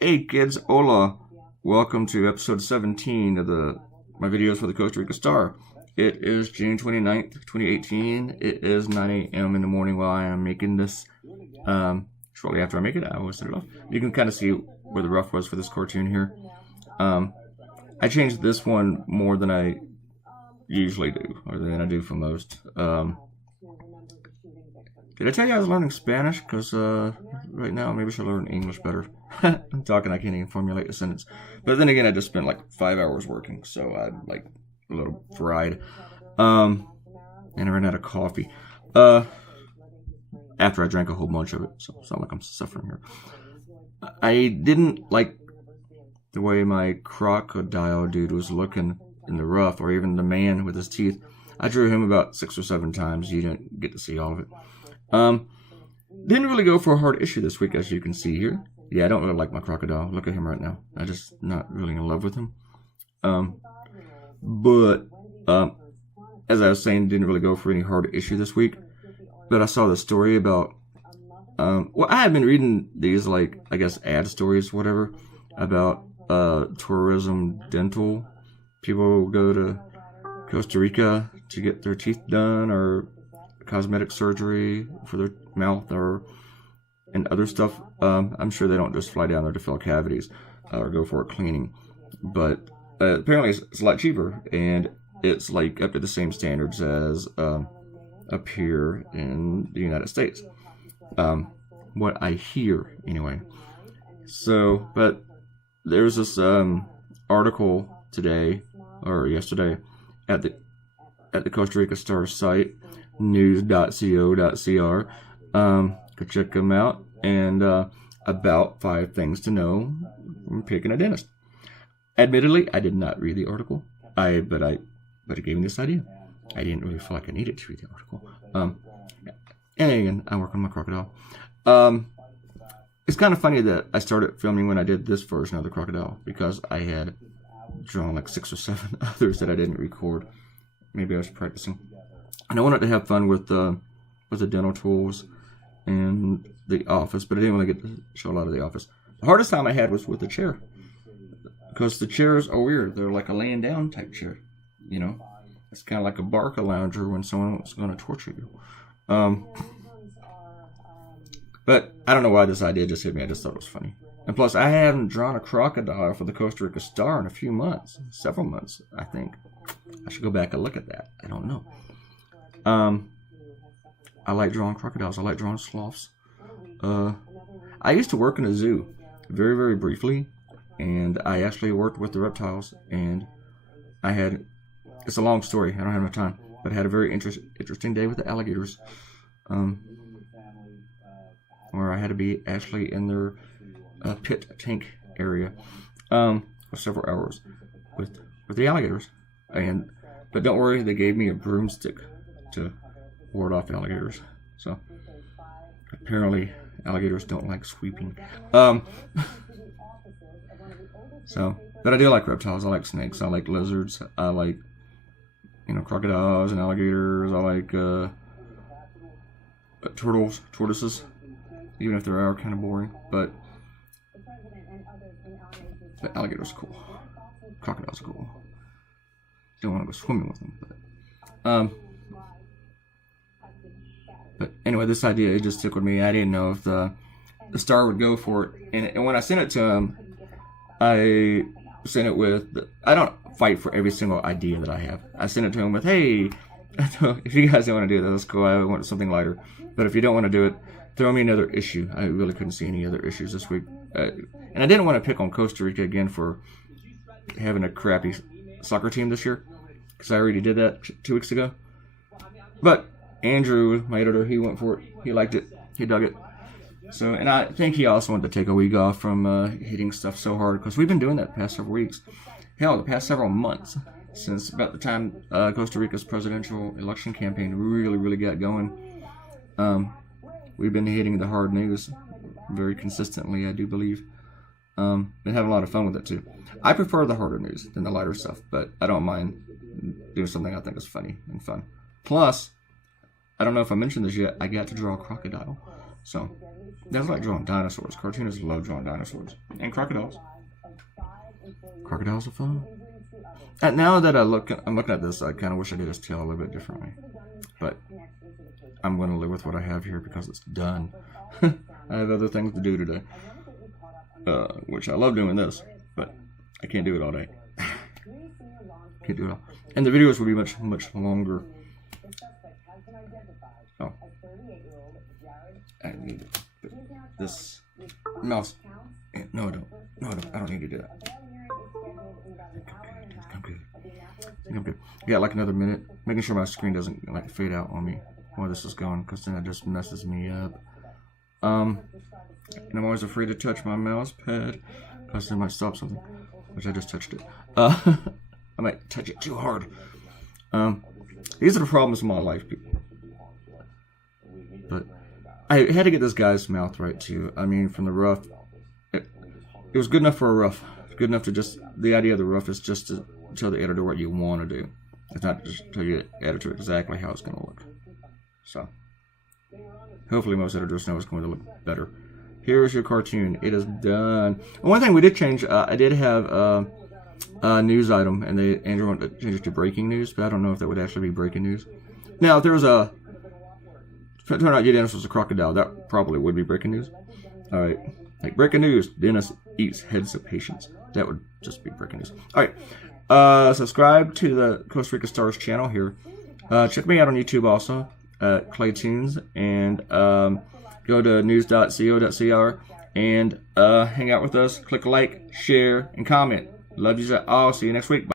Hey kids, hola! Welcome to episode 17 of my videos for the Costa Rica Star. It is June 29th, 2018. It is 9 a.m. in the morning while I am making this. Shortly after I make it, I will set it off. You can kind of see where the rough was for this cartoon here. I changed this one more than I usually do, or than I do for most. Did I tell you I was learning Spanish? Because right now maybe I should learn English better. I'm talking, I can't even formulate a sentence. But then again, I just spent like 5 hours working, so I'm like a little fried. And I ran out of coffee. After I drank a whole bunch of it, so it's not like I'm suffering here. I didn't like the way my crocodile dude was looking in the rough, or even the man with his teeth. I drew him about 6 or 7 times. You didn't get to see all of it. Didn't really go for a hard issue this week, as you can see here. Yeah, I don't really like my crocodile. Look at him right now. I'm just not really in love with him. But as I was saying, didn't really go for any hard issue this week. But I saw the story about, well, I have been reading these, like, I guess, ad stories, whatever, about tourism dental. People go to Costa Rica to get their teeth done, or cosmetic surgery for their mouth, and other stuff. I'm sure they don't just fly down there to fill cavities or go for a cleaning. But apparently it's a lot cheaper, and it's like up to the same standards as up here in the United States. What I hear, anyway. So, but there's this article today, or yesterday, at the Costa Rica Star site, news.co.cr. Go check them out. And about 5 things to know when picking a dentist. Admittedly, I did not read the article. But it gave me this idea. I didn't really feel like I needed to read the article. And again, I work on my crocodile. It's kind of funny that I started filming when I did this version of the crocodile, because I had drawn like 6 or 7 others that I didn't record. Maybe I was practicing. And I wanted to have fun with the dental tools and the office, but I didn't really get to show a lot of the office. The hardest time I had was with the chair, because the chairs are weird. They're like a laying down type chair, you know. It's kind of like a barca lounger when someone was going to torture you. But I don't know why this idea just hit me. I just thought it was funny. And plus, I haven't drawn a crocodile for the Costa Rica Star in a few months. Several months, I think. I should go back and look at that. I don't know. I like drawing crocodiles. I like drawing sloths. I used to work in a zoo very, very briefly. And I actually worked with the reptiles. And I had... It's a long story. I don't have enough time. But I had a very interesting day with the alligators. Where I had to be actually in their pit tank area for several hours with the alligators. But don't worry, they gave me a broomstick to ward off alligators. So apparently alligators don't like sweeping. But I do like reptiles. I like snakes. I like lizards. I like, crocodiles and alligators. I like tortoises, even if they are kind of boring. But alligators are cool. Crocodiles are cool. Don't want to go swimming with them. But anyway, this idea, it just tickled me. I didn't know if the Star would go for it. And when I sent it to him, I sent it with... I don't fight for every single idea that I have. I sent it to him with, hey, if you guys don't want to do that, that's cool. I want something lighter. But if you don't want to do it, throw me another issue. I really couldn't see any other issues this week. And I didn't want to pick on Costa Rica again for having a crappy soccer team this year, because I already did that 2 weeks ago. But Andrew, my editor, he went for it. He liked it. He dug it. So, and I think he also wanted to take a week off from hitting stuff so hard, because we've been doing that the past several weeks. Hell, the past several months, since about the time Costa Rica's presidential election campaign really got going. We've been hitting the hard news very consistently, I do believe. Been having a lot of fun with it too. I prefer the harder news than the lighter stuff, but I don't mind doing something I think is funny and fun. Plus, I don't know if I mentioned this yet, I got to draw a crocodile. So that's like drawing dinosaurs. Cartoonists love drawing dinosaurs and crocodiles. Crocodiles are fun. And now that I'm looking at this, I kind of wish I did his tail a little bit differently. But I'm going to live with what I have here because it's done. I have other things to do today, which I love doing this, but I can't do it all day. Can't do it all. And the videos will be much, much longer. Oh. I need this mouse. No, I don't. No, I don't. I don't need to do that. I'm good. Yeah, like another minute. Making sure my screen doesn't like fade out on me while this is going, because then it just messes me up. And I'm always afraid to touch my mouse pad because it might stop something, which I just touched it. I might touch it too hard. These are the problems in my life, people. But I had to get this guy's mouth right too. I mean, from the rough, it was good enough for a rough. Good enough to just, the idea of the rough is just to tell the editor what you want to do. It's not just tell you the editor exactly how it's going to look. So, hopefully most editors know it's going to look better. Here's your cartoon. It is done. And one thing we did change, I did have a news item, and Andrew wanted to change it to breaking news, but I don't know if that would actually be breaking news. Now, if there was if it turned out Dennis was a crocodile, that probably would be breaking news. Alright, like breaking news, Dennis eats heads of patients. That would just be breaking news. Alright, subscribe to the Costa Rica Stars channel here. Check me out on YouTube also, Claytunes, and go to news.co.cr and hang out with us. Click like, share, and comment. Love you all. See you next week. Bye.